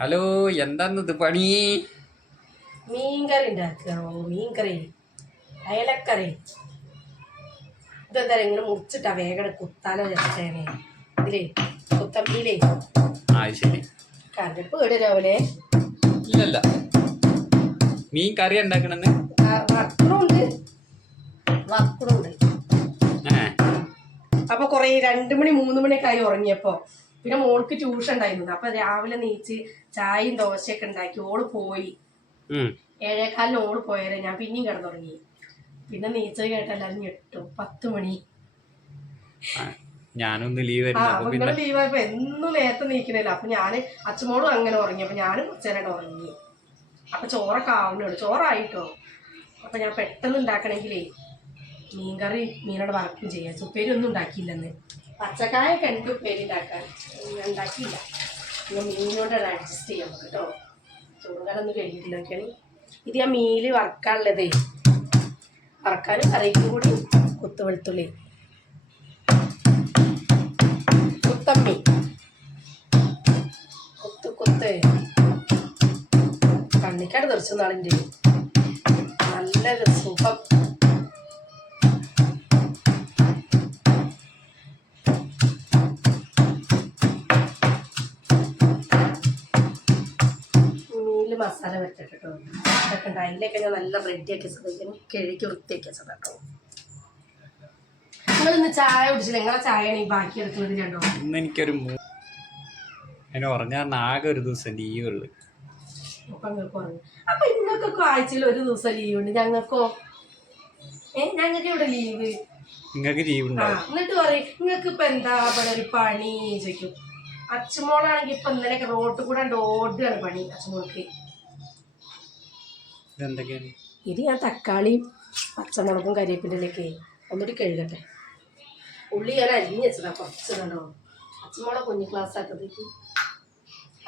Hello എന്താന്ന് ഇത് പണി? മീൻകറി ഉണ്ടാക്കണോ മീൻകറി. അയലക്കറി. ഇതെന്താ ഇങ്ങനെ മുറിച്ചിട്ടാ വേഗം കുത്താനോ ചേട്ടേനെ ഇതിലേ കുത്തമ്പിയിലേ ആ ശരി. കണ്ടിട്ട് കേട് രാവിലെ. ഇല്ലല്ല. മീൻ കറി ഉണ്ടാക്കണെന്ന്? വക്കണുണ്ട് വക്കണുണ്ട് അപ്പൊ കൊറേ രണ്ടു മണി മൂന്ന് മണിയൊക്കെ ആയി ഉറങ്ങിയപ്പോ. പിന്നെ മോൾക്ക് ട്യൂഷൻ ഉണ്ടായിരുന്നു അപ്പൊ രാവിലെ നീച്ച് ചായയും ദോശയൊക്കെ ഉണ്ടാക്കി ഓൾ പോയി. ഏഴേക്കാലിന് ഓൾ പോയാലേ ഞാൻ പിന്നെയും കിടന്നുറങ്ങി. പിന്നെ നീച്ചത് കേട്ട എല്ലാരും ഞെട്ടും. പത്ത് മണി. ഞാനൊന്ന് ലീവ് പിന്നെ ലീവായപ്പോ എന്നും നേരത്തെ നീക്കണല്ലോ. അപ്പൊ ഞാൻ അച്ഛമോളും അങ്ങനെ ഉറങ്ങി. അപ്പൊ ഞാനും കുറച്ചേരം ഉറങ്ങി. അപ്പൊ ചോറൊക്കെ ആവുന്നുള്ളൂ ചോറായിട്ടോ? അപ്പൊ ഞാൻ പെട്ടെന്ന് ഉണ്ടാക്കണെങ്കിലേ മീൻകറി മീനോട് വറക്കും ചെയ്യാം. ചുപ്പേരി ഒന്നും ഉണ്ടാക്കിയില്ലെന്ന്. പച്ചക്കായ കണ്ട് പേരിതാക്കാൻ ഉണ്ടാക്കിയില്ല. പിന്നെ മീനോട് അഡ്ജസ്റ്റ് ചെയ്യാം കേട്ടോ. ചൂടുകാലൊന്നും കഴിഞ്ഞിട്ടില്ല ഇത് ഞാൻ മീൽ വറക്കാനുള്ളതേ. വറക്കാനും കറിക്കും കൂടി കുത്തു വെളുത്തുള്ളി. കുത്തമ്മി. കുത്ത് കുത്ത്. കണ്ണിക്കാട് തെറിച്ചു നാളിന്റെ നല്ലൊരു സുഖം മസാല വെച്ചിട്ടോ ഇതൊക്കെ ഉണ്ട് അതിലൊക്കെ ഞാൻ നല്ല റെഡി ആക്കി ശ്രദ്ധിക്കും കിഴക്ക് വൃത്തിയാക്കി വെച്ചതാട്ടോ നിങ്ങൾ ഇന്ന് ചായ കുടിച്ചില്ല? നിങ്ങളെ ചായയാണ് ഈ ബാക്കി എടുക്കുന്നത് രണ്ടോ ഇന്ന് എനിക്കൊരു അതിന് ഉറങ്ങാൻ ആകെ ഒരു ദിവസം ലീവ് ഉള്ളു. അപ്പൊ നിങ്ങൾക്ക് അപ്പൊ ആഴ്ചയിൽ ഒരു ദിവസം ലീവ് ഉണ്ട്. ഞങ്ങൾക്കോ? ഏ ഞങ്ങൾക്ക് ഇവിടെ ലീവ് നിങ്ങൾക്ക് ലീവ് ഉണ്ടോ? ഉണ്ടാവും എന്നിട്ട് പറയും. നിങ്ങൾക്ക് ഇപ്പൊ എന്താ ഇവിടെ ഒരു പണി ചോദിക്കും. അച്ഛമോളാണെങ്കിൽ ഇപ്പൊ ഇന്നലെ റോഡ് കൂടെ ഓടുകയാണ് പണി. അച്ഛമോൾക്ക് ഇതെന്തൊക്കെയാണ്? ഇത് ഞാൻ തക്കാളിയും പച്ചമുളകും കരിവേപ്പിന്റെലേക്ക് ഒന്നുകൂടി കഴുകട്ടെ. ഉള്ളി ഞാൻ അരിഞ്ഞ് വെച്ചതാ കുറച്ച് കണ്ടോ അച്ഛമോളെ കുഞ്ഞു ക്ലാസ് ആക്കത്തേക്ക്.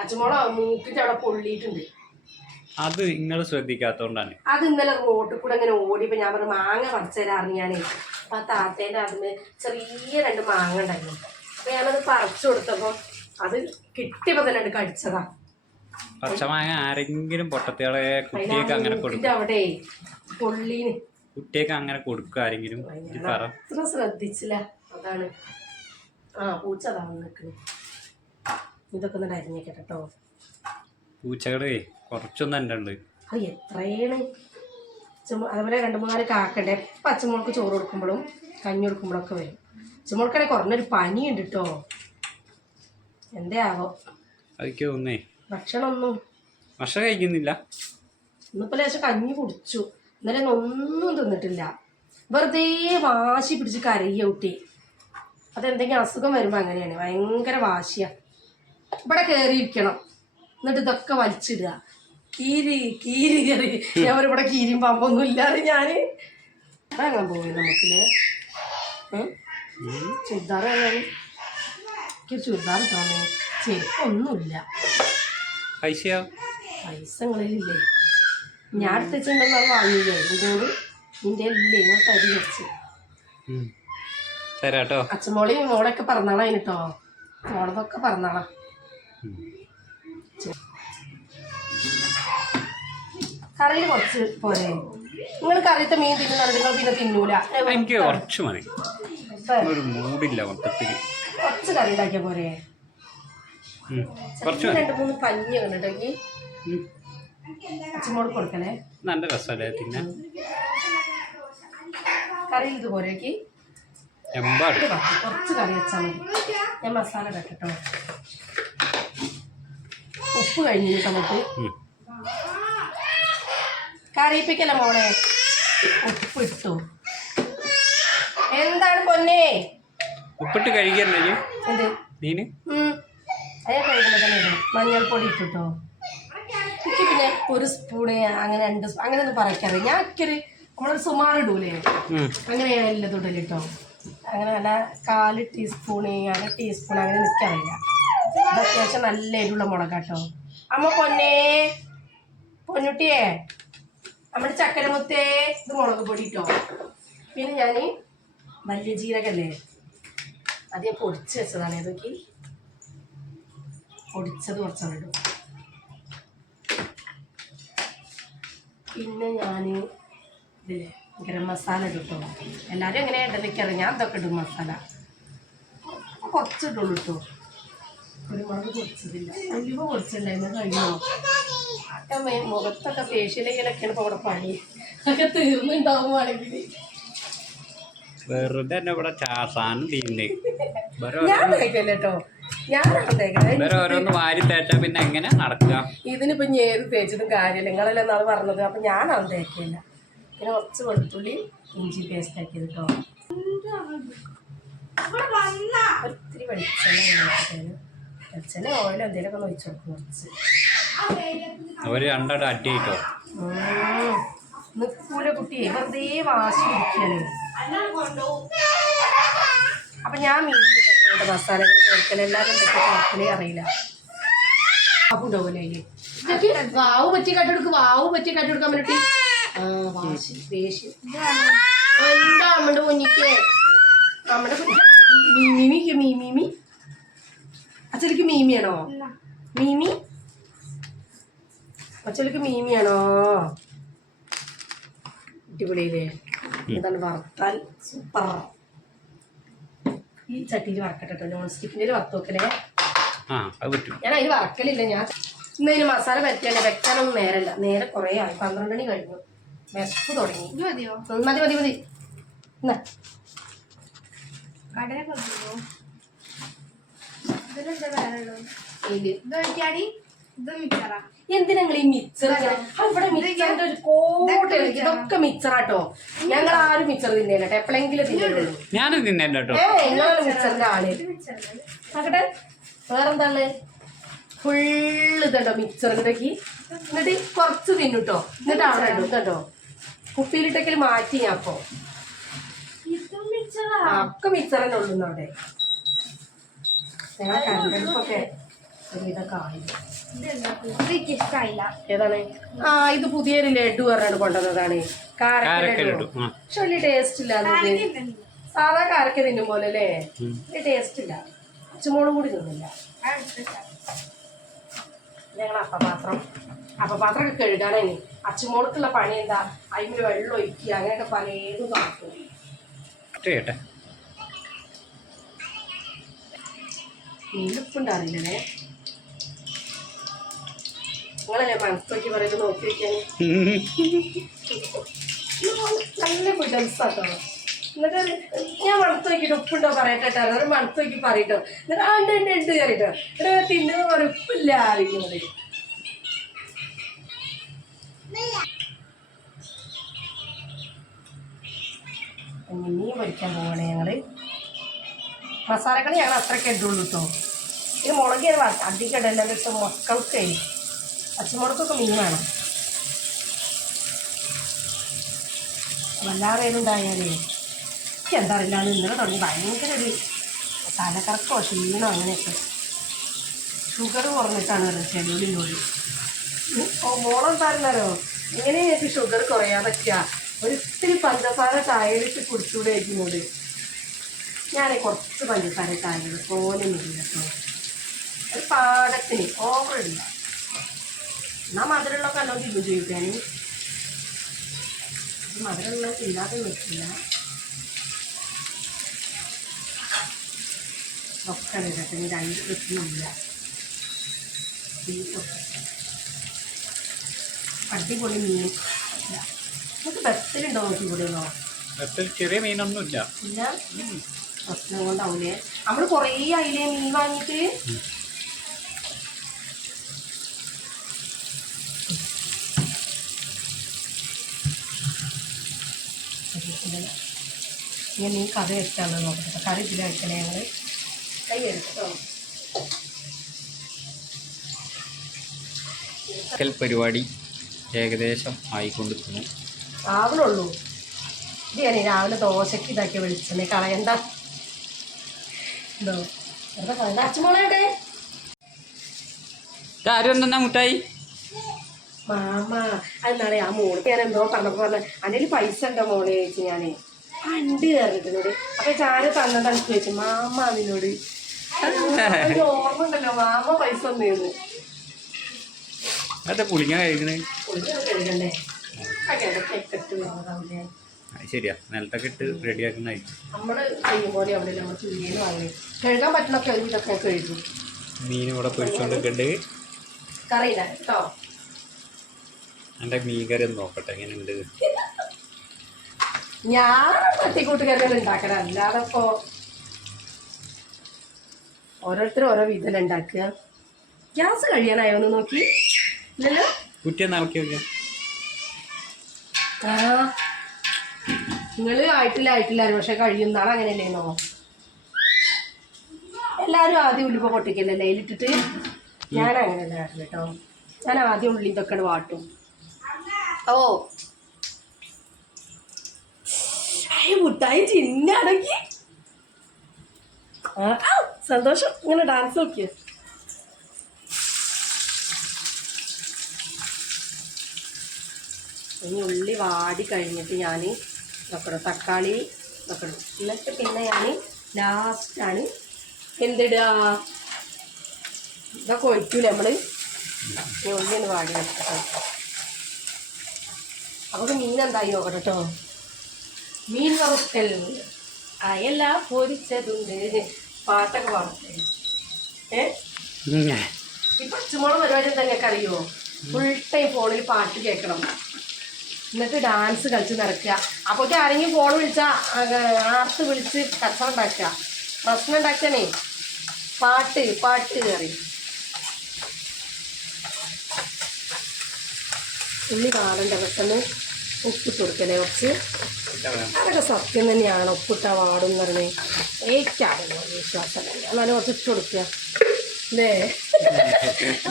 അച്ഛമോളെ മൂക്കിന്റെ അവിടെ പൊള്ളിയിട്ടുണ്ട്. അത് നിങ്ങൾ ശ്രദ്ധിക്കാത്തോണ്ടാണ്. അത് ഇന്നലെ റോട്ടിൽ കൂടെ അങ്ങനെ ഓടിയപ്പോൾ ഞാൻ പറഞ്ഞു മാങ്ങ പറിച്ചു തരാറിന് ഞാനേ. അപ്പം ആ താത്തേന്റെ അതിന് ചെറിയ രണ്ട് മാങ്ങ ഉണ്ടായിരുന്നു. അപ്പം ഞാനത് പറിച്ചു കൊടുത്തപ്പോൾ അത് കിട്ടിയപ്പോൾ തന്നെ കടിച്ചതാ. പച്ചമാങ്ങ ആരെങ്കിലും പൊട്ടത്തികളെ കുട്ടിയൊക്കെ അങ്ങനെ കൊടുക്കും. അവിടെ പൊള്ളീന്. കുട്ടിയൊക്കെ അങ്ങനെ കൊടുക്കുക ആരെങ്കിലും. പറ. അത്ര ശ്രദ്ധിച്ചില്ല. അതാണ്. ആ പൂച്ച ഇതൊക്കെ ഒന്ന് അരിഞ്ഞേക്കട്ടെ കേട്ടോ പൂച്ചകളേ കുറച്ചൊന്നും എന്റെ ഉണ്ട്. അത് എത്രയാണ്? ചുമ അതുപോലെ രണ്ട് മൂന്നാൽ കാക്കണ്ടേ പച്ചമുളക്ക് ചോറ് കൊടുക്കുമ്പോഴും കഞ്ഞി കൊടുക്കുമ്പോഴൊക്കെ വരും. പച്ചമുളക്കാണെങ്കിൽ കുറഞ്ഞൊരു പനിയുണ്ട് കേട്ടോ എന്തേ ആവോ? അതൊക്കെ ഒന്നേ. ഭക്ഷണമൊന്നും. ഭക്ഷണം കഴിക്കുന്നില്ല. ഇന്നിപ്പോ ലേശം കഞ്ഞി കുടിച്ചു. ഇന്നലെ ഒന്നും തിന്നിട്ടില്ല. വെറുതെ വാശി പിടിച്ച് കരയ്യ കുട്ടി. അതെന്തെങ്കിലും അസുഖം വരുമ്പോൾ അങ്ങനെയാണ്. ഭയങ്കര വാശിയ. ഇവിടെ കയറിയിരിക്കണം എന്നിട്ട് ഇതൊക്കെ വലിച്ചിടുക. കീരി കീരി കയറി. ഞാൻ ഇവിടെ കീരിയും പാമ്പൊന്നും ഇല്ലാതെ ഞാൻ അങ്ങനെ പോയി നമുക്കില്ലേ? ചുരിദാർ എനിക്ക് ചുരിദാർ തോന്നേ ചെരുപ്പൊന്നുമില്ല. പൈസയോ? പൈസ നിങ്ങളിലില്ലേ ഞാൻ എടുത്തുണ്ടെന്ന് അത് വാങ്ങിയില്ലേ. ഇതോട് നിന്റെ ഇല്ലേ നിങ്ങൾ തരി വെച്ച്. തരാട്ടോ. അച്ഛമോളി മോളൊക്കെ പറഞ്ഞാളാ കേട്ടോ മോളതൊക്കെ പറഞ്ഞാളാ. കറിയിൽ കുറച്ച് പോരെ. നിങ്ങൾ കറിയത്തെ മീൻ തിന്നുന്നുണ്ട് നിങ്ങൾ പിന്നെ തിന്നൂല. എനിക്ക് കുറച്ച് മതി. ഇപ്പൊ ഒരു മൂടില്ല മൊത്തത്തിൽ കുറച്ച് കറി ഉണ്ടാക്കിയ പോരെ. രണ്ട് മൂന്ന് പഞ്ഞി കൊടുക്കണേ? നല്ല രസമല്ലേ പിന്നെ കറി ഇത് പോരേക്ക് എമ്പാട്. ഇത് കുറച്ച് കറി വെച്ചാൽ മതി. ഞാൻ മസാല ഇടട്ടോ ഉപ്പ് കഴിഞ്ഞു നമുക്ക്. കറിയിപ്പിക്കല മോളെ? ഉപ്പ് ഇട്ടു. എന്താണ് പൊന്നേ? ഉപ്പിട്ട് കഴിക്കല്ലേ എന്ത്? നീന്? അയ്യ കഴിക്കുമ്പോൾ തന്നെ ഇടും. മഞ്ഞൾപ്പൊടി ഇട്ടിട്ടോ? എനിക്ക് പിന്നെ ഒരു സ്പൂണ് അങ്ങനെ രണ്ട് സ്പൂ അങ്ങനെ ഒന്നും പറയ്ക്കാറ് ഞാൻ ഒക്കൊരു നമ്മളൊരു സുമാറിടൂലേ അങ്ങനെയാണ് എല്ലാം കേട്ടോ അങ്ങനെ നല്ല കാൽ ടീസ്പൂണ് അര ടീസ്പൂൺ അങ്ങനെ നിൽക്കാറില്ല അത്യാവശ്യം നല്ല എരിവുള്ള മുളകാട്ടോ. അമ്മ പൊന്നേ പൊന്നുട്ടിയേ നമ്മുടെ ചക്കരമുത്തേ ഇത് മുളക് പൊടി ഇട്ടോ. പിന്നെ ഞാൻ വലിയ ജീരകല്ലേ അത് ഞാൻ പൊടിച്ച് വെച്ചതാണ്. ഇതൊക്കെ പൊടിച്ചത് കുറച്ചെണ്ണം ഇടും. പിന്നെ ഞാൻ ഇതിലെ ഗരം മസാല ഇട്ടോ എല്ലാവരും എങ്ങനെ ഇടലിക്കറിയാം ഞാൻ ഇതൊക്കെ ഇടും മസാല. കുറച്ചിട്ടുള്ളൂ കേട്ടോ കുരുമുളക് കുറച്ചിട്ടില്ല അയ്യോ പൊടിച്ചിട്ടുണ്ടായിരുന്നു കഴിഞ്ഞോ? അതൊക്കെ മുഖത്തൊക്കെ ഫേഷ്യൽ ഇപ്പോൾ അവിടെ പണി. അതൊക്കെ തീർന്നുണ്ടാവുകയാണെങ്കിൽ വെറുതെ ഇവിടെ ചാസാനും തീരുന്നേ ഞാൻ കേട്ടോ ഞാനാണ് ഓരോന്ന് വാരി തേച്ചാ പിന്നെ എങ്ങനെ നടക്കുക? ഇതിനിപ്പോ ഞാൻ ഏത് തേച്ചിട്ടും കാര്യമില്ല. നിങ്ങളല്ലേ എന്നാണ് പറഞ്ഞത്. അപ്പൊ ഞാനത് തേക്കില്ല. പിന്നെ കുറച്ച് വെളുത്തുള്ളി ഇഞ്ചി പേസ്റ്റ് ആക്കിയത് കേട്ടോ ഒത്തിരി വെളിച്ചെണ്ണ വെളിച്ചെണ്ണ ഓയിൽ എന്തെങ്കിലുമൊക്കെ ഒന്ന് ഒഴിച്ചു കൊടുക്കും കുറച്ച്. ഒരു രണ്ടട അടി കിട്ടോ. കുട്ടിയെ വെറുതെ വാശി പിടിക്കുകയാണ് അപ്പൊ ഞാൻ മീനിൽ തെക്കേണ്ട മസാലകൾ ചേർക്കലെല്ലാം എല്ലാവരും തെക്കെ ചേർക്കലേ അറിയില്ല. അപ്പൊ വാവ് പറ്റി കട്ടെടുക്കും വാവ് പറ്റി കട്ടെടുക്കാൻ ദേഷ്യം. എന്താ അമ്മയുടെ കുഞ്ഞിക്ക്? അമ്മയുടെ മീമിക്ക് മീ മീമി അച്ഛലേക്ക് മീമിയാണോ മീമി അച്ഛലിക്ക് മീമിയാണോ അടിപൊളിയില്ലേ? എന്താണ് വറുത്താൽ? സൂപ്പർ ഈ ചട്ടിയിൽ വറക്കട്ടോ കേട്ടോ നോൺ സ്റ്റിക്കിന്റെ വറുത്ത് നോക്കലേ. ആ അത് പറ്റും. ഞാൻ അതിന് വറക്കലില്ല. ഞാൻ ഇന്ന് അതിന് മസാല പറ്റിയല്ല വെക്കാനൊന്നും നേരല്ല. നേരെ കുറേ ആയി. പന്ത്രണ്ട് മണി കഴിഞ്ഞു. വിശപ്പ് തുടങ്ങി. മതിയോ? മതി മതി മതി. എന്നാ ഇതിലെന്താ വേറെ ഇത് കഴിക്കാടി ഇത് മിച്ചറാ എന്തിനാ നിങ്ങൾ ഈ മിക്സർ ഇവിടെ മിക്സറിന്റെ ഒരു കോട്ട് ഇതൊക്കെ മിച്ചറാട്ടോ ഞങ്ങൾ ആരും മിക്സർ തിന്നില്ല കേട്ടോ എപ്പോഴെങ്കിലും തിന്നുള്ളൂ ഞാനും തിന്നല്ല കേട്ടോ ഏ മിക്സറിന്റെ ആൾ. നോക്കട്ടെ. വേറെന്താണ് ഫുള്ള് ഇതുണ്ടോ മിച്ചറിന്റെ എന്നിട്ട് കുറച്ച് തിന്നുട്ടോ എന്നിട്ട് അവിടെ ഇടും കേട്ടോ. കുപ്പിയിലിട്ടെങ്കിൽ മാറ്റി ഞാൻ അപ്പോ ഒക്കെ മിച്ചറന്നെ ഉള്ളു അവിടെ. ഞങ്ങളെ ഒരു ഇതൊക്കെ ആയി. ഇതെന്താ? ഇത് എനിക്ക് ഇഷ്ടമായില്ല ഏതാണ്? ആ ഇത് പുതിയൊരു ലഡു പറഞ്ഞാണ് കൊണ്ടുവന്നതാണ്. കാരക്ക ലഡു. പക്ഷെ വലിയ ടേസ്റ്റ് ഇല്ല സാധാ കാരക്ക തിന്നും പോലെ അല്ലേ? വലിയ ടേസ്റ്റ് ഇല്ല. അച്ചുമോളും കൂടി തിന്നില്ല. ഞങ്ങൾ അപ്പപാത്രം? അപ്പപാത്രമൊക്കെ കഴുകാനായി അച്ചുമോൾക്കുള്ള പണി എന്താ? അതിന് വെള്ളം ഒഴിക്കുക അങ്ങനെയൊക്കെ പലതും കാട്ടും ചെയ്യട്ടെ. മീനുപ്പുണ്ടറിയില്ലേ പറയുന്നത് നോക്കി നല്ല എന്നിട്ട് ഞാൻ മണത്ത് നോക്കിയിട്ട് ഉപ്പുണ്ടോ പറയട്ടെ കേട്ടോ ഒരു മണത്ത് നോക്കി പറയട്ടോ. എന്നിട്ട് ആ ഉണ്ട് ഉണ്ട് ഉണ്ട് കയറിട്ടോ എന്നിട്ട് തിന്നുന്ന പറയും ഉപ്പില്ല മീൻ പഠിക്കാൻ പോവാണ് ഞങ്ങൾ. മസാലക്കണി ഞങ്ങൾ അത്രയ്ക്ക് ഇടുള്ളൂ കേട്ടോ ഇത് മുളക് അധികം ഇടല്ല ഇട്ട് മക്കൾക്ക് പച്ചമുളകൊക്കെ മീൻ വേണം. വല്ലാതെ ഉണ്ടായാലേ എനിക്ക് എന്താ അറിയില്ല. ഇന്നലെ തുടങ്ങി ഭയങ്കര ഒരു തലക്കറക്കോ ക്ഷീണോ അങ്ങനെയൊക്കെ. ഷുഗർ കുറഞ്ഞിട്ടാണ് വരുന്നത് ചെലവിലൂടെ ഓ മോളെന്തായിരുന്നല്ലോ എങ്ങനെയാണ് എനിക്ക് ഷുഗർ കുറയാൻ പറ്റുക ഒരിത്തിരി പഞ്ചസാര ചായയിലിട്ട് കുടിച്ചൂടെ ഇതിനോട് ഞാൻ കുറച്ച് പഞ്ചസാര ചായ പോലെ ഇല്ല കേട്ടോ. ഒരു പാകത്തിന് ഓവറില്ല എന്നാ മധുരമുള്ള കല്ലോ തിന്നു ചോദിക്കാൻ മധുരമുള്ള തിന്നാതെ നിൽക്കില്ല. ഒക്കെ ഇനി രണ്ട് കിട്ടുന്നില്ല അടിപൊളി മീൻ. നമുക്ക് ബെത്തലുണ്ടോ കൂടെയോ ബസ്സിൽ ചെറിയ മീനൊന്നുമില്ല. ഇല്ല? പ്രശ്നം കൊണ്ടാവൂലേ? നമ്മൾ കുറേ അതിലെ മീൻ വാങ്ങിയിട്ട്? ഞാൻ നീ കറി വെച്ചാണ് നോക്കട്ടെ കറി ഇതിൽ വെക്കണേ ഞങ്ങൾ കൈ എടുത്തോ പരിപാടി ഏകദേശം ആയിക്കൊണ്ടിരിക്കുന്നു ആവണുള്ളൂ ഇത് ഞാൻ രാവിലെ ദോശയ്ക്ക് ഇതാക്കി വെളിച്ചെണ്ണ കളയണ്ട. എന്തോ? എന്താ കളയണ്ട. അച്ഛമോളെ ആരും മുട്ടായി മാമ. അത് നാളെ ആ മോൾ ഞാൻ എന്തോ പറഞ്ഞപ്പോ പറഞ്ഞ അതിൽ പൈസ ഉണ്ടോ മോളെ? ചോദിച്ചു ഞാനേ. പണ്ട് കയറിയിട്ടിനോട് അപ്പൊ ചാര തന്നതാണ് വെച്ചു മാമ അതിനോട്. ഓർമ്മ ഉണ്ടല്ലോ മാമ പൈസ തന്നേന്ന് അതെ പുളിങ്ങ കഴിക്കണേ? ശരിയാ. നിലത്തൊക്കെ ഇട്ട് റെഡിയാക്കുന്നതായി നമ്മൾ ചെയ്യും പോലെ അവിടെ നമ്മൾ ചുള്ളിയിൽ വാങ്ങി. കഴുകാൻ പറ്റണൊക്കെ ഒരു ഇതൊക്കെ കഴുകും മീൻ ഇവിടെ പൊരിച്ചുകൊണ്ടിരിക്കുന്നുണ്ട് കറിയില്ല കേട്ടോ എന്റെ മീൻ കറി ഒന്ന് നോക്കട്ടെ എങ്ങനെയുണ്ട്? ഞാൻ തട്ടിക്കൂട്ടുകാരികൾ ഉണ്ടാക്കണം അല്ലാതെ ഇപ്പോ ഓരോരുത്തരും ഓരോ വിധം ഉണ്ടാക്കുക. ഗ്യാസ് കഴിയാനായോ ഒന്ന് നോക്കി. ഇല്ലല്ലോ? ആ. നിങ്ങൾ ആയിട്ടില്ല ആയിട്ടില്ല. പക്ഷെ നാളെ അങ്ങനെയല്ലേന്നോ? എല്ലാരും ആദ്യം ഉള്ളിപ്പോ പൊട്ടിക്കല്ലേ? ഇട്ടിട്ട്. ഞാൻ അങ്ങനെയല്ല കാട്ടില്ല കേട്ടോ. ഞാൻ ആദ്യം ഉള്ളി ഇതൊക്കെ വാട്ടും. ഓ. അയ്യ, മുട്ടായി ചിന്നാണെങ്കിൽ ആ സന്തോഷം. ഇങ്ങനെ ഡാൻസ് നോക്കിയ. ഇനി ഉള്ളി വാടി കഴിഞ്ഞിട്ട് ഞാൻ നോക്കണം തക്കാളി നോക്കണം എന്നിട്ട് പിന്നെ ഞാൻ ലാസ്റ്റാണ് എന്തിടുക ഇതൊക്കെ ഒഴിക്കൂല നമ്മൾ ഉള്ളി ഒന്ന് വാടി വെക്കട്ടോ അപ്പോൾ മീൻ എന്തായി നോക്കട്ടോ കേട്ടോ മീൻ വറുക്കൽ അയല പൊരിച്ചതുണ്ട്. പാട്ടൊക്കെ പാടത്തെ ഏ? ഈ പച്ചമുളക് പരിപാടി എന്താ നിങ്ങൾക്ക് അറിയോ? ഫുൾ ടൈം ഫോണിൽ പാട്ട് കേൾക്കണം. എന്നിട്ട് ഡാൻസ് കളിച്ച് നടക്കുക. അപ്പോഴേക്കും ആരെങ്കിലും ഫോൺ വിളിച്ചാൽ ആർത്ത് വിളിച്ച് കച്ചവടം ഉണ്ടാക്കുക. പ്രശ്നം ഉണ്ടാക്കണേ പാട്ട് പാട്ട് കയറി ഉള്ളി കാണണ്ട പെട്ടെന്ന്. ഉപ്പിട്ട് കൊടുക്കലേ കുറച്ച് അതൊക്കെ സത്യം തന്നെയാണ്. ഉപ്പിട്ട വാടും പറഞ്ഞേ ഏറ്റാകുന്നു വിശ്വാസം തന്നെ എന്നാലും കുറച്ച് ഇട്ട് കൊടുക്കുക അല്ലേ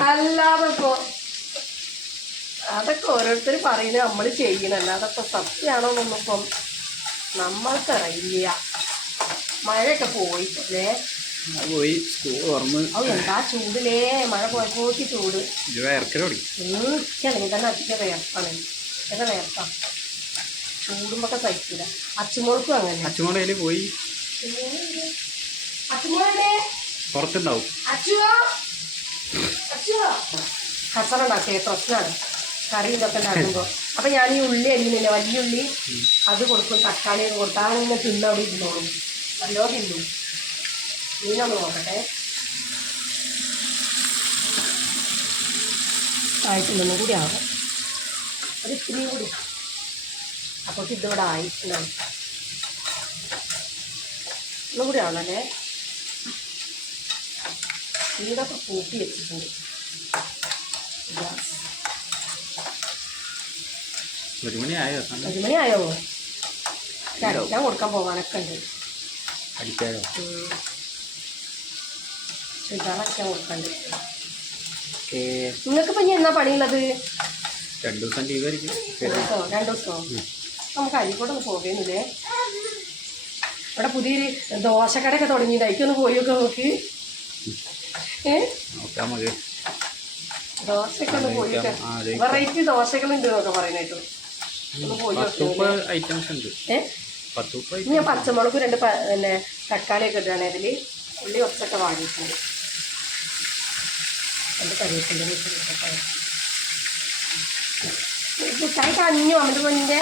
അല്ലാതെ ഇപ്പോൾ അതൊക്കെ ഓരോരുത്തർ പറയുന്നത് നമ്മൾ ചെയ്യണം. അതൊക്കെ സത്യമാണോ എന്നൊന്നിപ്പം നമ്മൾക്കറിയില്ല. മഴയൊക്കെ പോയിട്ടല്ലേ പോയി. എന്താ ചൂടിലേ? മഴ പോയപ്പോ ചൂട്. എനിക്കാണെങ്കിൽ തന്നെ അധികം വേർപ്പാണ് എത്ര വേർപ്പാ ചൂടുമ്പൊക്കെ സഹിക്കില്ല അച്ചുമുളക്കും അങ്ങനെ അച്ചുമോളയിൽ പോയി? പുറത്തുണ്ടാവും. അച്ചുവോ അച്ചുവോ കസറ ഉണ്ടാക്കിയ പ്രശ്നമാണ് കറി ഇതൊക്കെ ഉണ്ടാക്കുമ്പോൾ അപ്പം ഞാൻ ഈ ഉള്ളി അരിയുന്നില്ല? വലിയ ഉള്ളി. അത് കൊടുക്കും. തക്കാളി കൊടുത്താൽ അങ്ങനെ തിന്ന് അവിടെ ഇരുന്നോളും. നല്ലോ തിന്നും. മീനൊന്ന് നോക്കട്ടെ. ആയിട്ടില്ലൊന്നും കൂടി ആവും ഒരു ഇത്തിരി കൂടി. അപ്പോൾ ഇതിവിടെ ആയി. എന്നാണ് ഒന്നും കൂടി ആണല്ലേ ഇതൊക്കെ കൂട്ടി വെച്ചിട്ടുണ്ട്. ഒരു മണി ആയോ സമയം? ഒരു മണിയായോ? അടിക്കാൻ കൊടുക്കാൻ പോകാനൊക്കെ ഉണ്ട്. അടിക്കായോ ചുരിദാറൊക്കെ കൊടുക്കണ്ട്. ഓക്കേ നിങ്ങൾക്ക് ഇപ്പം ഇനി എന്നാ പണിയുള്ളത്? രണ്ടു ദിവസം ലീവ് ആയിരിക്കും രണ്ട് ദിവസമോ നമുക്ക് അരിക്കോട്ട് ഒന്ന് പോകുന്നില്ലേ ഇവിടെ പുതിയൊരു ദോശക്കടയൊക്കെ തുടങ്ങിയിട്ട് അതിക്കൊന്ന് പോയൊക്കെ നോക്ക് ഏ? നോക്കാം നമുക്ക് ദോശയൊക്കെ ഒന്ന് പോയൊക്കെ. വെറൈറ്റി ദോശകളുണ്ട് എന്നൊക്കെ പറയുന്നതായിട്ട്. ഒന്ന് പോയി ഞാൻ പച്ചമുളക് രണ്ട് പിന്നെ തക്കാളിയൊക്കെ ഇടുകയാണ് അതിൽ ഉള്ളി ഒച്ചൊക്കെ വാങ്ങിയിട്ടുണ്ട്. രണ്ട് കറിവേപ്പിന്റെ മുട്ടായി കഞ്ഞു അമ്മന്റെ പൊന്നിന്റെ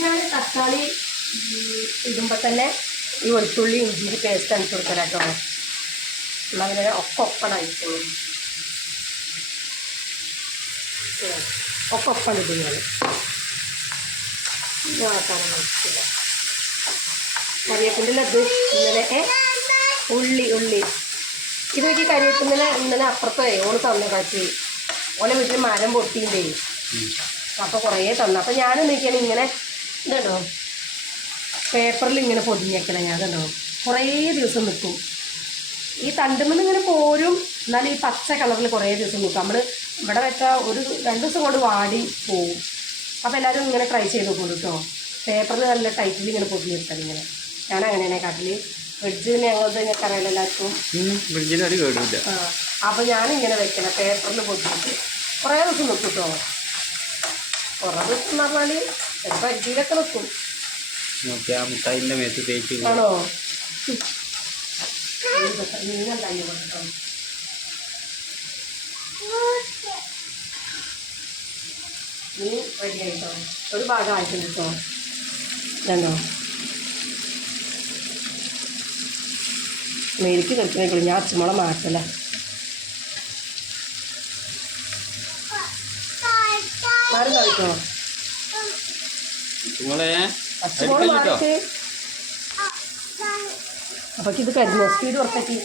ഞാൻ തക്കാളി ഇടുമ്പോൾ തന്നെ ഈ വെളുത്തുള്ളി ഇഞ്ചിന്റെ പേസ്റ്റ് അടിച്ചു കൊടുക്കലാട്ടോ. അങ്ങനെ ഒക്കെ ഒപ്പണായിട്ടു ഒക്കെ ഒപ്പം ഇടും ഞാൻ ഇതാക്കാനും ലഡു ഇന്നലെ ഉള്ളി ഉള്ളി. ഇത് നോക്കി കരിവേപ്പിന്റെ ഇന്നലെ അപ്പുറത്തേ ഓൾ തന്നെ കാച്ചി. ഓലെ വീട്ടിൽ മരം പൊട്ടിയില്ലേ? അപ്പോൾ കുറേ തന്നു. അപ്പോൾ ഞാൻ നോക്കിയാൽ ഇങ്ങനെ ഇതുണ്ടോ? പേപ്പറിൽ ഇങ്ങനെ പൊതിഞ്ഞേക്കണം ഞാൻ കണ്ടോ? കുറേ ദിവസം നിൽക്കും ഈ തണ്ടുമെന്ന് ഇങ്ങനെ പോരും എന്നാലും ഈ പച്ച കളറിൽ കുറേ ദിവസം നിൽക്കും നമ്മൾ ഇവിടെ വെച്ചാൽ ഒരു രണ്ട് ദിവസം കൊണ്ട് വാടി പോവും. അപ്പോൾ എല്ലാവരും ഇങ്ങനെ ട്രൈ ചെയ്ത് നോക്കും കേട്ടോ. പേപ്പറിൽ നല്ല ടൈറ്റിൽ ഇങ്ങനെ പൊതിഞ്ഞ് വെച്ചാൽ ഇങ്ങനെ. ഞാൻ അങ്ങനെയാണ് കാട്ടിൽ ഫ്രിഡ്ജ് ഞങ്ങളത് ഞങ്ങൾക്ക് അറിയാലോ എല്ലാവർക്കും ഒരു കേടില്ല അപ്പോൾ ഞാനിങ്ങനെ വെക്കണം പേപ്പറിൽ പൊതിഞ്ഞിട്ട് കുറേ ദിവസം നിൽക്കും കേട്ടോ കുറേ ദിവസം എന്ന് പറഞ്ഞാൽ ഒരു പരിധിയിലൊക്കെ നിൽക്കും മുട്ടായിന്റെ മേത്ത് തേച്ച് ആണോ? മീനുണ്ടായി കേട്ടോ മീൻ റെഡി ആയിട്ടോ? ഒരു ഭാഗം ആയിട്ടുണ്ട് കേട്ടോ രണ്ടോ മേരിക്ക് കളിക്കണേക്കുള്ളൂ ഞാൻ അച്ചുമോളെ മാറ്റല. അച്ചുമുള മാറ്റി അപ്പൊ ഇത് കരിഞ്ഞോ സ്പീഡ് പുറത്തേക്ക്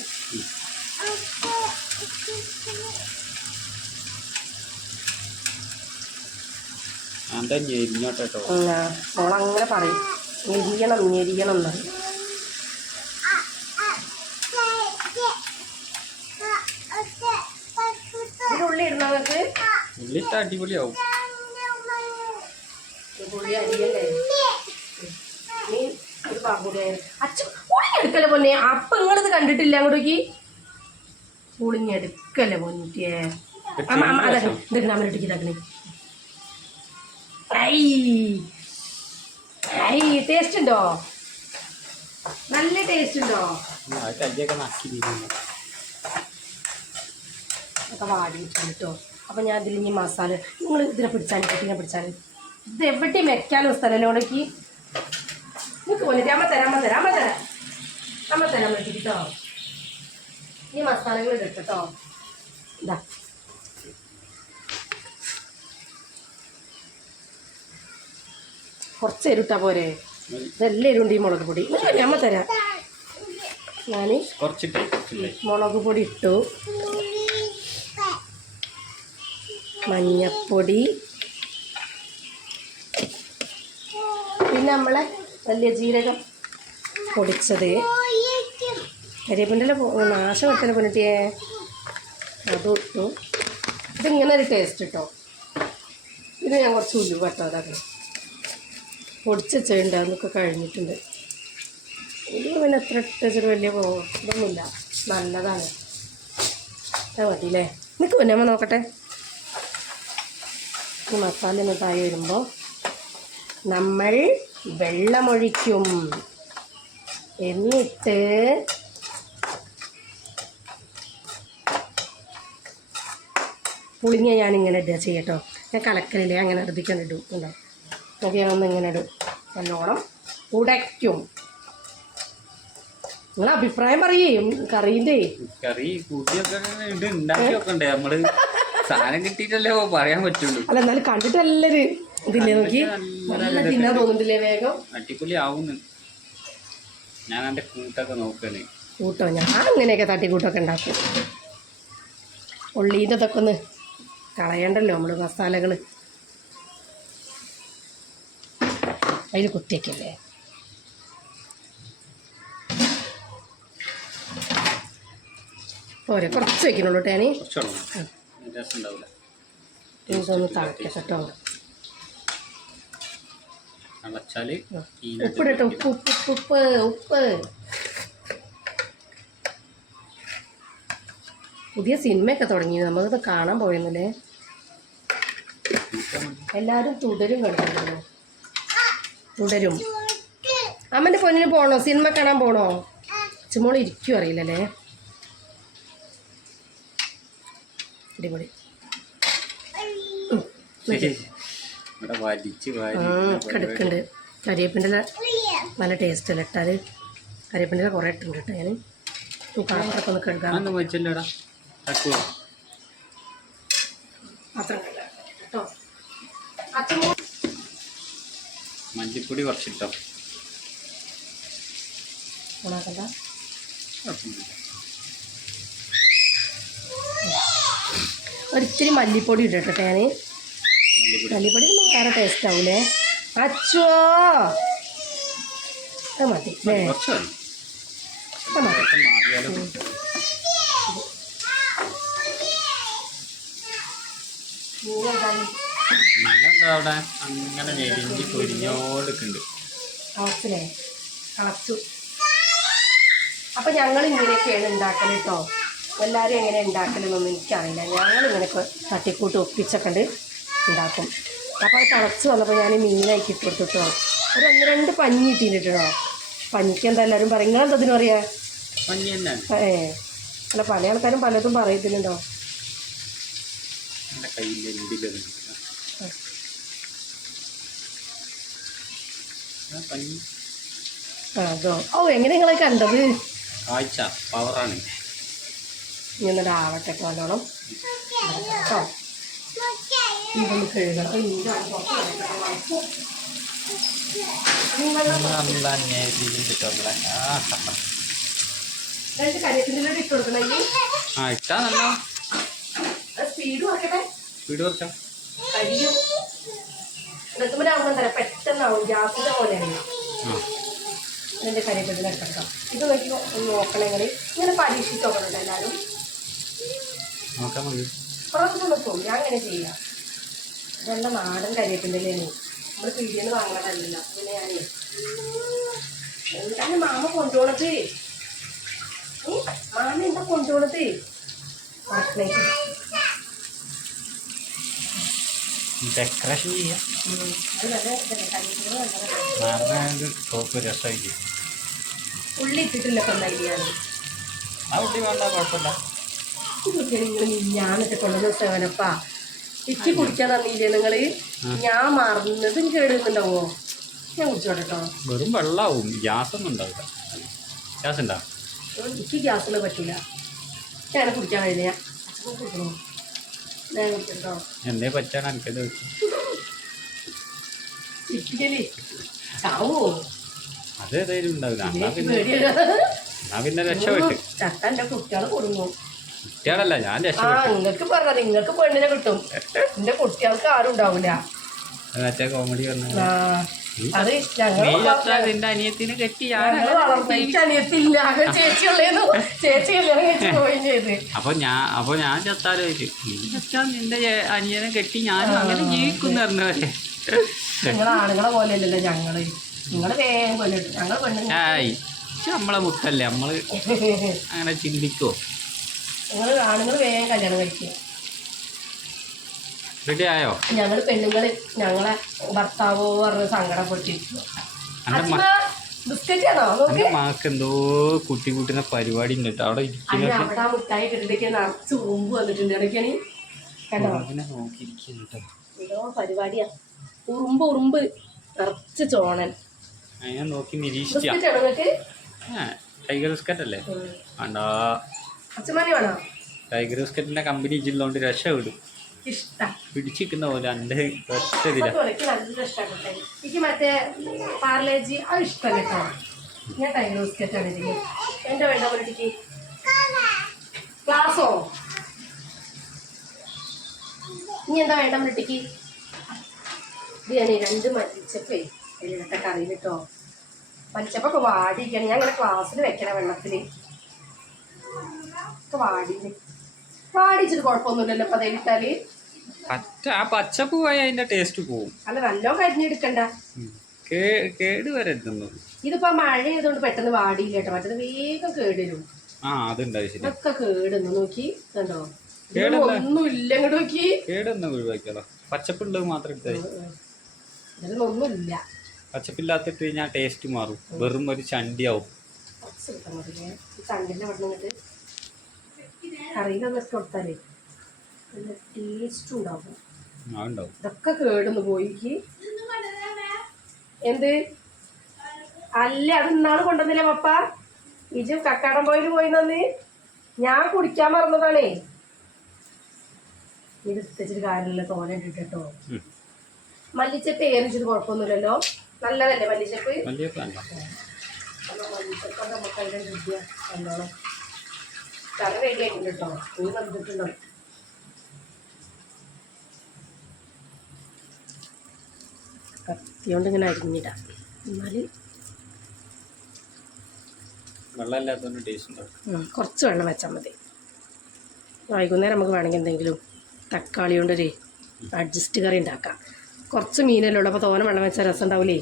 മോളങ്ങനെ പറയും. ഞെരിയണം ഞെരിയണം എന്ന്. ഉള്ളിട്ട് അടിപൊളിയാവും. ഉളിഞ്ഞെടുക്കല്ലേ പൊന്നെ? അപ്പൊ നിങ്ങളിത് കണ്ടിട്ടില്ല അങ്ങോട്ടേക്ക്. ഉളിഞ്ഞെടുക്കല്ലേ പൊന്നിട്ടേ അമ്മ അമ്മ ഇതാക്കണേ ടേസ്റ്റ് ഉണ്ടോ? നല്ല ടേസ്റ്റ് ഉണ്ടോ? ഒക്കെ വാടി കേട്ടോ അപ്പം ഞാൻ ഇതിൽ ഇനി മസാല നിങ്ങൾ ഇതിനെ പിടിച്ചാൽ കുട്ടീനെ പിടിച്ചാൽ ഇത് എവിടെയും വെക്കാനും സ്ഥലം ഇവിടേക്ക് നിങ്ങൾക്ക് പോന്നിട്ട് അമ്മ തരാം അമ്മ തരാം അമ്മ തരാം. അമ്മ തരാൻ പറ്റി കേട്ടോ. ഈ മസാലകൾ ഇടട്ടെ കേട്ടോ. ഇതാ. കുറച്ച് എരുട്ടാ പോരെ? ഇതെല്ലാം എരുണ്ട് ഈ മുളക് പൊടി. അമ്മ തരാം. ഞാൻ കുറച്ചിട്ടേ മുളക് പൊടി ഇട്ടു. മഞ്ഞപ്പൊടി. പിന്നെ നമ്മളെ വലിയ ജീരകം പൊടിച്ചത്. കരിയപ്പിന്റെ നാശം വെക്കണ പൊന്നിട്ടിയേ അതും ഇട്ടു. ഇതിങ്ങനെ ഒരു ടേസ്റ്റ് കിട്ടോ ഇത് ഞാൻ കുറച്ച് ഉലുവ കേട്ടോ അതൊക്കെ പൊടിച്ച് വെച്ചിട്ടുണ്ട് കഴിഞ്ഞിട്ടുണ്ട്. ഉലുവ പിന്നെ എത്ര ഇട്ടൊരു വലിയ ഇതൊന്നുമില്ല. നല്ലതാണ്. അതെ മതിയില്ലേ? നിൽക്കുമല്ലേ അമ്മ നോക്കട്ടെ. ഈ മസാല എന്നിട്ടായി വരുമ്പോൾ നമ്മൾ വെള്ളമൊഴിക്കും. എന്നിട്ട് പുളിങ്ങ ഞാൻ ഇങ്ങനെ ഇടുക ചെയ്യട്ടോ. ഞാൻ കലക്കലില്ലേ അങ്ങനെ ഇടുപ്പിക്കാൻ ഇടും ഉണ്ടോ നോക്കി ഞാനൊന്ന് ഇങ്ങനെ ഇടും. നല്ലോണം ഉടയ്ക്കും. നിങ്ങളെ അഭിപ്രായം പറയേ കറീന്റെ. കറി കൂട്ടിയൊക്കെ ഉണ്ടാക്കി വെക്കണ്ടേ നമ്മൾ സാധനം കിട്ടിയിട്ടല്ലേ പറയാൻ പറ്റുള്ളൂ. അല്ല എന്നാലും കണ്ടിട്ട് നല്ലൊരു ഇതില്ലേ നോക്കി? നല്ല തിന്നാൻ തോന്നുന്നില്ലേ വേഗം? അടിപൊളി ആവുന്നു ഞാൻ എന്റെ കൂട്ടൊക്കെ നോക്കണേ. കൂട്ടോ ഞാൻ അങ്ങനെയൊക്കെ തട്ടിക്കൂട്ടൊക്കെ ഉണ്ടാക്കും. ഉള്ളീന്റെ ഇതൊക്കെ ഒന്ന് കളയണ്ടല്ലോ നമ്മൾ മസാലകൾ അതിൽ കുത്തിയൊക്കെയല്ലേ പോരെ കുറച്ച് വയ്ക്കണുള്ളൂ ടേണി കുറച്ചോളൂ രസം ഉണ്ടാവില്ല ഇതൊന്ന് തിളക്കട്ടെ കേട്ടോ അടച്ചാൽ ഉപ്പിടട്ടെ ഉപ്പ് ഉപ്പ് ഉപ്പ് ഉപ്പ് ഉപ്പ് പുതിയ സിനിമയൊക്കെ തുടങ്ങി നമുക്കത് കാണാൻ പോയെന്നല്ലേ എല്ലാവരും തുടരും കണ്ടല്ലോ തുടരും. അമ്മന്റെ പൊന്നിന് പോണോ? സിനിമ കാണാൻ പോണോ? ചുമോൾ ഇരിക്കും അറിയില്ലല്ലേ? അടിപൊളി. കിടക്കുന്നുണ്ട്. കരിയേപ്പിന്റെ നല്ല ടേസ്റ്റ് അല്ല ഇട്ടാൽ കരിയേപ്പിന്റെ കുറേ ഇട്ടുണ്ട് കേട്ടോ ഞാൻ പാത്രമൊക്കെ ഒന്ന് പാത്രം കേട്ടോ. മല്ലിപ്പൊടി കുറച്ചിട്ടോ? ഉണക്കണ്ട. കുഴപ്പമൊന്നുമില്ല. ഒരിത്തിരി മല്ലിപ്പൊടി ഇടട്ടെ ഞാൻ മല്ലിപ്പൊടി വേറെ ടേസ്റ്റ് ആവൂലേ? അച്ചോ! അത് മതി. അവിടെ? അങ്ങനെ ഞെരിഞ്ഞ് അപ്പം ഞങ്ങൾ ഇങ്ങനെയൊക്കെയാണ് ഉണ്ടാക്കൽ കേട്ടോ എല്ലാവരും എങ്ങനെ ഉണ്ടാക്കണമെന്നൊന്നും എനിക്കറിയില്ല. ഞങ്ങളിങ്ങനെ തട്ടിക്കൂട്ട് ഒപ്പിച്ചൊക്കെ ഉണ്ട് ഉണ്ടാക്കും. അപ്പോൾ അത് തിളച്ച് വന്നപ്പോൾ ഞാൻ മീനാക്കി ഇട്ട് കൊടുത്തിട്ടോ ഒരു ഒന്ന് രണ്ട് പഞ്ഞി കിട്ടിയിട്ടോ പഞ്ഞിക്ക് എന്താ എല്ലാവരും പറയും? നിങ്ങൾ എന്തതിന് പറയുക ഏ അല്ല പല ആൾക്കാരും പലതും പറയത്തില്ലുണ്ടോ അതോ. ഓ എങ്ങനെ നിങ്ങളെ കണ്ടത്? ആഴ്ച പവറാണ് ഇങ്ങനെ ആവട്ടെ നല്ലോണം. കേട്ടോ ഇതൊന്ന് കഴുകണം രണ്ട് കരിയത്തിന്റെ ഇട്ട് കൊടുക്കണം. ആ ഇട്ടാ നല്ല. സ്പീഡ് കുറച്ചാ? കരിയും തരാം. പെട്ടെന്നാവും. ഗ്യാസിന്റെ പോലെയാണ് ഇതിന്റെ ഇത് നോക്കി നോക്കണമെങ്കിൽ ഇങ്ങനെ പരീക്ഷിച്ച് നോക്കണം എല്ലാവരും? നോക്കാൻ മതി. പുറത്ത് ഞാൻ അങ്ങനെ ചെയ്യാം. ഇതെല്ലാം നാടൻ കരിയപ്പിന്റെ നമ്മൾ പീടിയെന്ന് വാങ്ങണതല്ലല്ലോ പിന്നെ എന്താണ് മാമ കൊണ്ടുപോണത്? മാമ എന്താ കൊണ്ടുപോണത്? ഡെക്കറേഷൻ ചെയ്യാം. നല്ല. സോപ്പ് രസമായിരിക്കും. ഉള്ളി ഇട്ടിട്ടില്ല ആ കുട്ടി വേണ്ട കുഴപ്പമില്ല. നിങ്ങൾ ഞാനിട്ട് കൊണ്ടുവന്ന സേവനപ്പാ ഇച്ചി കുടിക്കാൻ തന്നില്ലേ നിങ്ങൾ ഞാൻ മറന്നതും കേടുന്നുണ്ടാവോ ഞാൻ കുടിച്ചോട്ടെ കേട്ടോ വെറും വെള്ളാവും. ഗ്യാസ് ഒന്നും ഉണ്ടാവില്ല. ഗ്യാസ് ഉണ്ടോ എനിക്ക് ഗ്യാസിന് പറ്റില്ല ഞാൻ കുടിക്കാൻ കഴിയില്ല. ഞാൻ അച്ഛൻ കുടിക്കണോ? ഞാൻ കുടിക്കട്ടോ. എന്തേ പറ്റാൻ എനിക്കത് ഇട്ടിക്കൽ ചാവോ? അത് ഏതായാലും ഉണ്ടാവില്ല. എന്നാ പിന്നെ രക്ഷപ്പെട്ട്. ചട്ട എന്റെ കുട്ടികളെ കൊടുങ്ങും. കുട്ടികളല്ല ഞാൻ ആ നിങ്ങൾക്ക് പറഞ്ഞ നിങ്ങൾക്ക് പെണ്ണിനെ കിട്ടും. എന്റെ കുട്ടികൾക്ക് ആരും ഉണ്ടാവില്ല മറ്റേ കോമഡി പറഞ്ഞ ആ അത് ഞങ്ങൾ നീ ചത്താൽ നിന്റെ അനിയത്തിനെ കെട്ടി ഞാൻ ഞങ്ങൾ വളർന്നിട്ട് അനിയത്തില്ല. ആകെ ചേച്ചിയുള്ളേന്ന് ചേച്ചി കല്യാണം കഴിച്ച് പോവുകയും ചെയ്ത്. അപ്പൊ ഞാൻ അപ്പൊ ഞാൻ ചത്താലോ ചോദിച്ചു. നീ ചത്താൽ നിന്റെ അനിയനെ കെട്ടി ഞാനും അങ്ങനെ ജീവിക്കുന്നു പറഞ്ഞവരെ നിങ്ങൾ ആണുങ്ങളെ പോലെ അല്ലല്ലോ ഞങ്ങൾ. നിങ്ങൾ വേഗം കൊല്ലിട്ടു ഞങ്ങൾ പെണ്ണുങ്ങൾ നമ്മളെ മുത്തല്ലേ. നമ്മൾ അങ്ങനെ ചിന്തിക്കോ. നിങ്ങൾ ആണുങ്ങൾ വേഗം കല്യാണം കഴിക്കുക റെഡി ആയോ? ഞങ്ങൾ പെണ്ണുങ്ങൾ ഞങ്ങളെ ഭർത്താവോ പറഞ്ഞ് സങ്കടപ്പെട്ടിരിക്കുന്നു. എന്റെ മ- ആണോ നോക്ക്. എന്റെ എന്തോ കുട്ടി കുട്ടിനെ പരിപാടി ഉണ്ട് അവിടെ മുട്ടായി നിറച്ച് ഉറുമ്പ് വന്നിട്ടുണ്ട്. ഇടയ്ക്കാണ് പരിപാടിയാ. ഉറുമ്പ് ഉറുമ്പ്. നിറച്ച് ചോണൻ. അതിനെ നോക്കി നിരീക്ഷിച്ചു ടൈഗർ ബിസ്ക്കറ്റ് അല്ലേ? വേണ്ടാ. വേണോ ടൈഗർ ബിസ്ക്കറ്റിന്റെ കമ്പനി ഇല്ലോണ്ട് രക്ഷപ്പെടും. ഇഷ്ടം. പിടിച്ചിരിക്കുന്ന പോലെ അന്റെ ഒറ്റ ഇതില എനിക്ക് നല്ല ഇഷ്ടപ്പെട്ടെ എനിക്ക് മറ്റേ പാർലേജി അത് ഇഷ്ടമല്ല കേട്ടോ. ഞാൻ ടൈഗർ വേണ്ട പൊലിറ്റിക്ക്? ക്ലാസ്സോ ഇനി എന്താ വേണ്ട രണ്ട് മല്ലിച്ചപ്പേ. ഇന്നത്തെ കറിയിൽ കേട്ടോ മല്ലിച്ചപ്പൊക്കെ വാടിയിരിക്കണം. ഞാൻ ഇങ്ങനെ ക്ലാസ്സിൽ വെക്കണ വെള്ളത്തിൽ ഒക്കെ വാടിയിൽ വാടിച്ചിട്ട് കുഴപ്പമൊന്നുമില്ലല്ലോ അപ്പം അതിലിട്ടാൽ പച്ച ആ പച്ചപ്പ് അതിന്റെ ടേസ്റ്റ് പോവും. അല്ല നല്ലോ കരിഞ്ഞെടുക്കണ്ട. കേ- കേട് ഇതിപ്പോ മഴ ആയതുകൊണ്ട് പെട്ടെന്ന് വാടിയില്ല കേട്ടോ. മറ്റത് വേഗം കേടിരും ആ അതുണ്ടാവും ശരി. ഇതൊക്കെ കേടുന്നു നോക്കി കണ്ടോ. ഒന്നും ഇല്ല ഇങ്ങോട്ട് നോക്കി. കേടൊന്നും ഒഴിവാക്കിയാലോ? പച്ചപ്പുള്ളത് മാത്രം ഇല്ല പച്ചപ്പില്ലാത്തിട്ട് കഴിഞ്ഞാൽ ടേസ്റ്റ് മാറും. വെറും ഒരു ചണ്ടിയാവും. ചണ്ടിന്റെ വെള്ളം കറിയിലൊക്കെ കൊടുത്താലേ നല്ല ടേസ്റ്റ് ഉണ്ടാവും. ഇതൊക്കെ കേടുന്നു പോയിക്ക് എന്ത്? അല്ല അത് ഇന്നാൾ കൊണ്ടുവന്നില്ലേ പപ്പ? ഇജ് കക്കാടം പോയിൽ പോയി നന്ന് ഞാൻ കുടിക്കാൻ മറന്നതാണേ. ഇത് എടുത്തിട്ട് കാര്യമില്ല തോനെ ഇട്ടിട്ടോ. മല്ലിച്ചപ്പ് ഏറിച്ചത് കുഴപ്പമൊന്നുമില്ലല്ലോ? നല്ലതല്ലേ മല്ലിച്ചപ്പ്? മല്ലിച്ചപ്പ് നമുക്ക് അതിന്റെ നല്ലോണം. കറി റെഡി ആയിട്ടുണ്ട് കേട്ടോ നീ വന്നിട്ടുണ്ടോ. കത്തിയോണ്ട് ഇങ്ങനെ അരിഞ്ഞിടാം. ഉണ്ടാവും കുറച്ച് വെള്ളം വെച്ചാൽ മതി. വൈകുന്നേരം നമുക്ക് വേണമെങ്കിൽ എന്തെങ്കിലും തക്കാളി കൊണ്ടൊരു അഡ്ജസ്റ്റ് കറി ഉണ്ടാക്കാം. കുറച്ച് മീനല്ലേ ഉള്ളൂ അപ്പോൾ തോനെ വെള്ളം വെച്ചാൽ രസം ഉണ്ടാവില്ലേ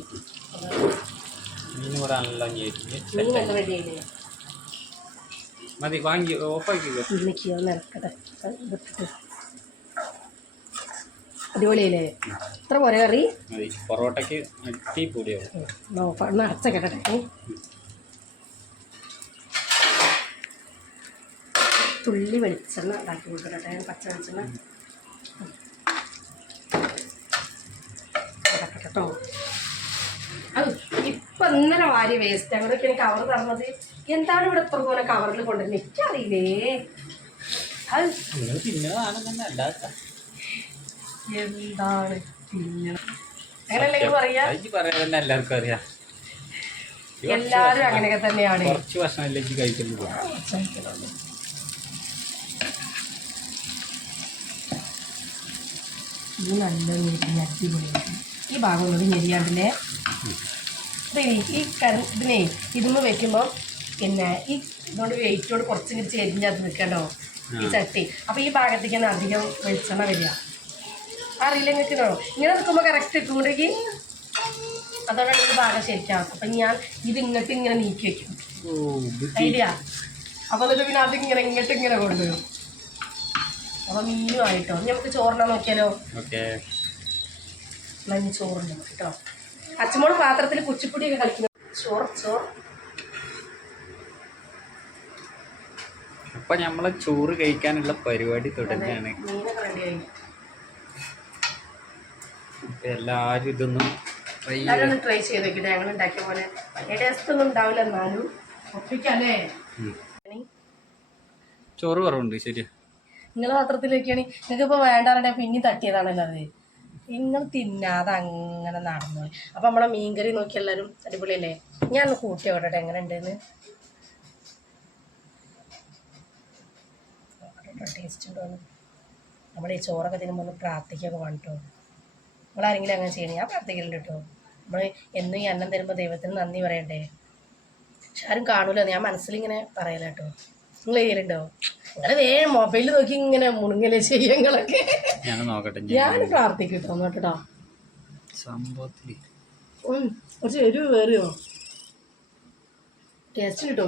മീൻ നല്ല റെഡി മീൻ മതി വാങ്ങി ഓഫാക്കിക്കോ. ഇന്നിക്ക് ഒന്ന് ഇറക്കട്ടെ ഇതിട്ടിട്ട് അടിപൊളിയല്ലേ? ഇത്ര പോരെ കറി? മതി പൊറോട്ടയ്ക്ക് അടിപൊളിയാവും. ഒന്ന് അടച്ചേക്കട്ടെ തുള്ളി വെളിച്ചെണ്ണ ഉണ്ടാക്കി കൊടുക്കട്ടെ. പച്ച വെളിച്ചെണ്ണ. അടക്കട്ടെ കേട്ടോ അത് ഇപ്പൊ ഇന്നലെ വാരി വേസ്റ്റ് അങ്ങനെയൊക്കെയാണ് കവർ തന്നത്. എന്താണ് ഇവിടെ ഇത്ര പോലെ കവറിൽ കൊണ്ടുവരുന്നത്? എനിക്കറിയില്ലേ? അത് എന്താണ് അങ്ങനെയല്ലെങ്കിൽ പറയാ. എല്ലാവർക്കും അറിയാം. എല്ലാരും അങ്ങനെയൊക്കെ തന്നെയാണ്. കുറച്ച് ഇത് നല്ല ഈ ഭാഗം ഒന്നും ഞെരിയാണ്ടില്ലേ ഇതിനെ ഈ കരം ഇതിനെ ഇതൊന്ന് വെക്കുമ്പോൾ പിന്നെ ഈ ഇതുകൊണ്ട് വെയിറ്റോട് കുറച്ച് ഇങ്ങനെ ചെരിഞ്ഞത് നിൽക്കണ്ടോ ഈ ചട്ടി. അപ്പോൾ ഈ ഭാഗത്തേക്കാണ് അധികം വെളിച്ചെണ്ണ വരിക. അറിയില്ല നിൽക്കണോ ഇങ്ങനെ നിൽക്കുമ്പോൾ കറക്റ്റ് ഇട്ടുകൊണ്ടെങ്കിൽ അതോടെ ഈ ഭാഗം ശരിക്കാം. അപ്പം ഞാൻ ഇത് ഇങ്ങോട്ട് ഇങ്ങനെ നീക്കി വെക്കും. ഐഡിയ അപ്പോൾ എന്നിട്ട് പിന്നെ അതിങ്ങനെ ഇങ്ങോട്ട് ഇങ്ങനെ കൊണ്ടുവരും. അപ്പോൾ മീനും ആയിട്ടോ. നമുക്ക് ചോറിനെ നോക്കിയാലോ? ഓക്കെ. എന്നാ ഇനി ചോറുണ്ട് കേട്ടോ. അച്ഛമോൾ പാത്രത്തിൽ കുച്ചിപ്പൊടിയൊക്കെ കളിക്കുന്നു. ചോറ് ചോറ്. അപ്പൊ നമ്മളെ ചോറ് കഴിക്കാനുള്ള പരിപാടി തുടങ്ങിയാണ് എല്ലാരും ഇതൊന്നും ട്രൈ ചെയ്ത് നോക്കിയിട്ട് ഞങ്ങൾ ഉണ്ടാക്കിയ പോലെ. ടേസ്റ്റ് ഒന്നും ഉണ്ടാവില്ല എന്നാലും. ഒപ്പിക്കല്ലേ ചോറ് കുറവുണ്ട് ശരി നിങ്ങളെ പാത്രത്തിലേക്കാണ് നിങ്ങൾക്ക് ഇപ്പൊ വേണ്ടാറുണ്ടെ പിന്നെ തട്ടിയതാണല്ലോ അത്. നിങ്ങൾ തിന്നാതെ അങ്ങനെ നടന്നു അപ്പം നമ്മളെ മീൻകറി നോക്കി എല്ലാവരും അടിപൊളിയല്ലേ? ഞാൻ കൂട്ടി വിടട്ടെ എങ്ങനെ ഉണ്ടെന്ന്? ടേസ്റ്റ് ഉണ്ടോന്ന് നമ്മൾ ഈ ചോറൊക്കെ തിന്നുമ്പോൾ ഒന്ന് പ്രാർത്ഥിക്കുകയൊക്കെ വേണ്ടോ നമ്മളാരെങ്കിലും അങ്ങനെ ചെയ്യണം? ഞാൻ പ്രാർത്ഥിക്കലുണ്ട് കേട്ടോ നമ്മൾ എന്നും ഈ അന്നം തരുമ്പോൾ ദൈവത്തിന് നന്ദി പറയണ്ടേ? പക്ഷെ ആരും കാണൂല ഞാൻ മനസ്സിലിങ്ങനെ പറയല കേട്ടോ നിങ്ങൾ ചെയ്യലുണ്ടോ? നിങ്ങൾ വേഗം മൊബൈലിൽ നോക്കി ഇങ്ങനെ മുണുങ്ങലെ ചെയ്യങ്ങളൊക്കെ ഞാൻ നോക്കട്ടെ ഞാൻ പ്രാർത്ഥിക്കും കേട്ടോ. സംഭവത്തിൽ. ഉം, കുറച്ച് എരിവ് വേറിയോ ടേസ്റ്റ് കിട്ടോ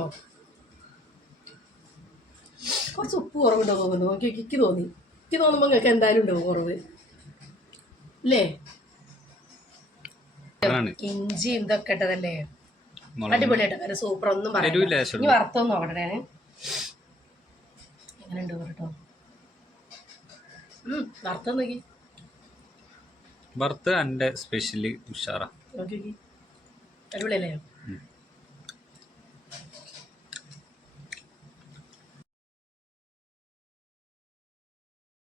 കുറച്ച് ഉപ്പ് കുറവുണ്ടോ തോന്നുന്നു. നോക്കി നോക്കി എനിക്ക് തോന്നി. എനിക്ക് തോന്നുമ്പോൾ നിങ്ങൾക്ക് എന്തായാലും ഉണ്ടാവും കുറവ്? അല്ലേ ഇഞ്ചി ഇതൊക്കെ ഇട്ടതല്ലേ? അടിപൊളിയായിട്ട് സൂപ്പർ ഒന്നും പറയൂല പറയാം ഇനി വറുത്തൊന്നും നോക്കട്ടെ ഞാൻ എങ്ങനെയുണ്ട് കേട്ടോ വറുത്ത നോക്കി. വറുത്ത് എന്റെ സ്പെഷ്യൽ ഉഷാറാ. നോക്കി. അടിപൊളിയല്ലേ.